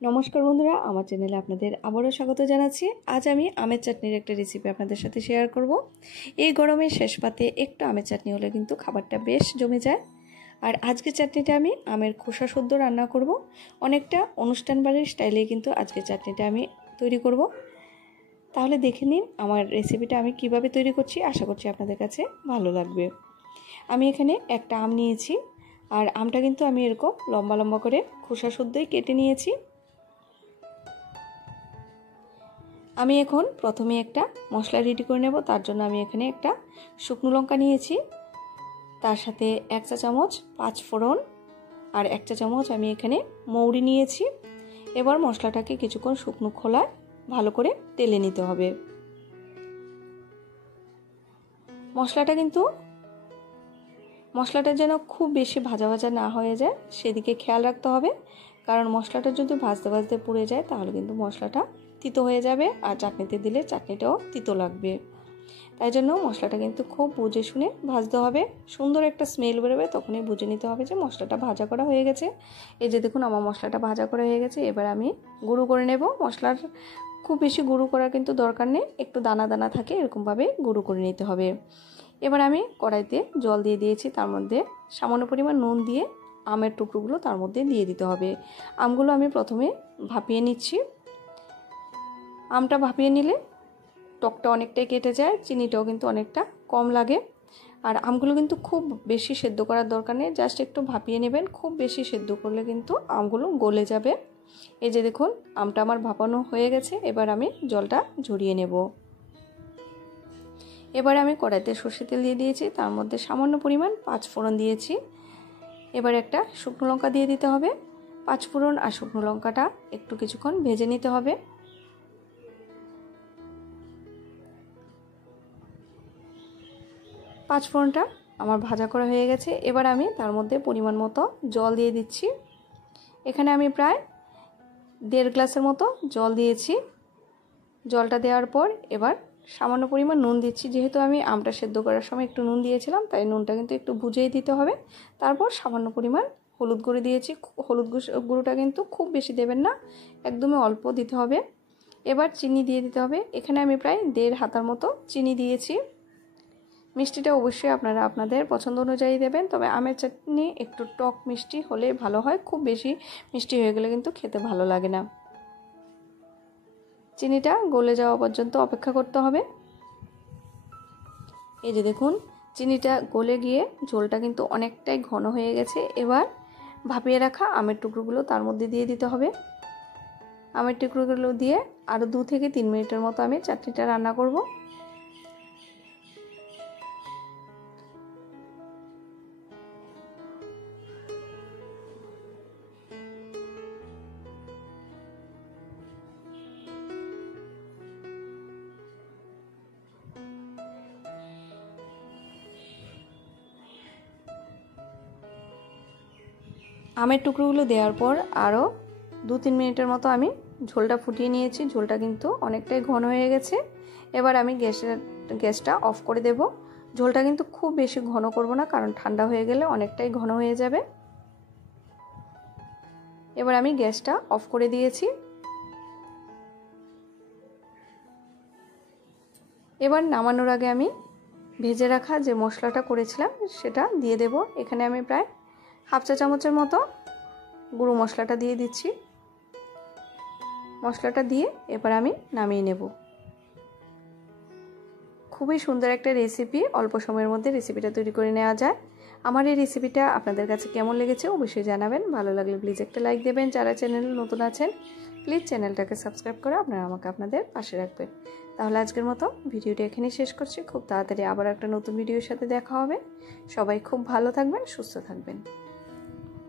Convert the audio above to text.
নমস্কার বন্ধুরা, আমার চ্যানেলে আপনাদের আবারও স্বাগত জানাচ্ছি। আজ আমি আমের চাটনির একটা রেসিপি আপনাদের সাথে শেয়ার করব। এই গরমের শেষ পাতে একটু আমের চাটনি হলে কিন্তু খাবারটা বেশ জমে যায়। আর আজকের চাটনিটা আমি আমের খোসা শুদ্ধ রান্না করব। অনেকটা অনুষ্ঠান বাড়ির স্টাইলে কিন্তু আজকের চাটনিটা আমি তৈরি করব। তাহলে দেখে নিন আমার রেসিপিটা আমি কিভাবে তৈরি করছি। আশা করছি আপনাদের কাছে ভালো লাগবে। আমি এখানে একটা আম নিয়েছি, আর আমটা কিন্তু আমি এরকম লম্বা লম্বা করে খোসা শুদ্ধই কেটে নিয়েছি। আমি এখন প্রথমে একটা মশলা রেডি করে নেব। তার জন্য আমি এখানে একটা শুকনো লঙ্কা নিয়েছি, তার সাথে 1 চা চামচ 5 ফোড়ন আর 1 চা চামচ আমি এখানে মৌরি নিয়েছি। এবার মশলাটাকে কিছুক্ষণ শুকনো খোলায় ভালো করে তেলে নিতে হবে। মশলাটা যেন খুব বেশি ভাজা ভাজা না হয়ে যায় সেদিকে খেয়াল রাখতে হবে, কারণ মশলাটা যদি ভাজতে ভাজতে পুড়ে যায় তাহলে কিন্তু মশলাটা তিতো হয়ে যাবে, আর চাটনিতে দিলে চাটনিটাও তিতো লাগবে। তাই জন্য মশলাটা কিন্তু খুব বুঝে শুনে ভাজতে হবে। সুন্দর একটা স্মেল বেরোবে, তখনই বুঝে নিতে হবে যে মশলাটা ভাজা করা হয়ে গেছে। এই যে দেখুন আমার মশলাটা ভাজা করা হয়ে গেছে। এবার আমি গুঁড়ো করে নেব। মশলার খুব বেশি গুঁড়ো করার কিন্তু দরকার নেই, একটু দানা দানা থাকে এরকমভাবে গুঁড়ো করে নিতে হবে। এবার আমি কড়াইতে জল দিয়ে দিয়েছি, তার মধ্যে সামান্য পরিমাণ নুন দিয়ে আমের টুকরোগুলো তার মধ্যে দিয়ে দিতে হবে। আমগুলো আমি প্রথমে ভাপিয়ে নিচ্ছি। আমটা ভাপিয়ে নিলে টকটা অনেকটাই কেটে যায়, চিনিটাও কিন্তু অনেকটা কম লাগে। আর আমগুলো কিন্তু খুব বেশি সেদ্ধ করার দরকার নেই, জাস্ট একটু ভাপিয়ে নেবেন। খুব বেশি সেদ্ধ করলে কিন্তু আমগুলো গলে যাবে। এই যে দেখুন আমটা আমার ভাপানো হয়ে গেছে। এবার আমি জলটা ঝরিয়ে নেব। এবার আমি কড়াইতে সর্ষে তেল দিয়ে দিয়েছি, তার মধ্যে সামান্য পরিমাণ 5 ফোড়ন দিয়েছি। এবার একটা শুকনো লঙ্কা দিয়ে দিতে হবে। 5 ফোড়ন আর শুকনো লঙ্কাটা একটু কিছুক্ষণ ভেজে নিতে হবে। পাঁচ ফোড়নটা আমার ভাজা করা হয়ে গেছে। এবার আমি তার মধ্যে পরিমাণ মতো জল দিয়ে দিচ্ছি। এখানে আমি প্রায় 1.5 গ্লাসের মতো জল দিয়েছি। জলটা দেওয়ার পর এবার সামান্য পরিমাণ নুন দিচ্ছি। যেহেতু আমি আমটা সেদ্ধ করার সময় একটু নুন দিয়েছিলাম, তাই নুনটা কিন্তু একটু বুঝিয়ে দিতে হবে। তারপর সামান্য পরিমাণ হলুদ গুঁড়ো দিয়েছি। হলুদ গুঁড়োটা কিন্তু খুব বেশি দেবেন না, একদমই অল্প দিতে হবে। এবার চিনি দিয়ে দিতে হবে। এখানে আমি প্রায় 1.5 হাতার মতো চিনি দিয়েছি। মিষ্টিটা অবশ্যই আপনারা আপনাদের পছন্দ অনুযায়ী দেবেন, তবে আমের চাটনি একটু টক মিষ্টি হলে ভালো হয়। খুব বেশি মিষ্টি হয়ে গেলে কিন্তু খেতে ভালো লাগে না। চিনিটা গলে যাওয়া পর্যন্ত অপেক্ষা করতে হবে। এই যে দেখুন চিনিটা গলে গিয়ে ঝোলটা কিন্তু অনেকটাই ঘন হয়ে গেছে। এবার ভাপিয়ে রাখা আমের টুকরোগুলো তার মধ্যে দিয়ে দিতে হবে। আমের টুকরোগুলো দিয়ে আরও 2 থেকে 3 মিনিটের মতো আমি চাটনিটা রান্না করব। আমের টুকরোগুলো দেওয়ার পর আরও 2-3 মিনিটের মতো আমি ঝোলটা ফুটিয়ে নিয়েছি। ঝোলটা কিন্তু অনেকটাই ঘন হয়ে গেছে। এবার আমি গ্যাসটা অফ করে দেব। ঝোলটা কিন্তু খুব বেশি ঘন করব না, কারণ ঠান্ডা হয়ে গেলে অনেকটাই ঘন হয়ে যাবে। এবার আমি গ্যাসটা অফ করে দিয়েছি। এবার নামানোর আগে আমি ভেজে রাখা যে মশলাটা করেছিলাম সেটা দিয়ে দেব। এখানে আমি প্রায় 1/2 চা চামচের মতো গুঁড়ো মশলাটা দিয়ে দিচ্ছি। মশলাটা দিয়ে এবার আমি নামিয়ে নেব। খুবই সুন্দর একটা রেসিপি, অল্প সময়ের মধ্যে রেসিপিটা তৈরি করে নেওয়া যায়। আমার এই রেসিপিটা আপনাদের কাছে কেমন লেগেছে অবশ্যই জানাবেন। ভালো লাগলে প্লিজ একটা লাইক দেবেন। যারা চ্যানেলে নতুন আছেন প্লিজ চ্যানেলটাকে সাবস্ক্রাইব করে আপনারা আমাকে আপনাদের পাশে রাখবেন। তাহলে আজকের মতো ভিডিওটি এখানেই শেষ করছি। খুব তাড়াতাড়ি আবার একটা নতুন ভিডিওর সাথে দেখা হবে। সবাই খুব ভালো থাকবেন, সুস্থ থাকবেন।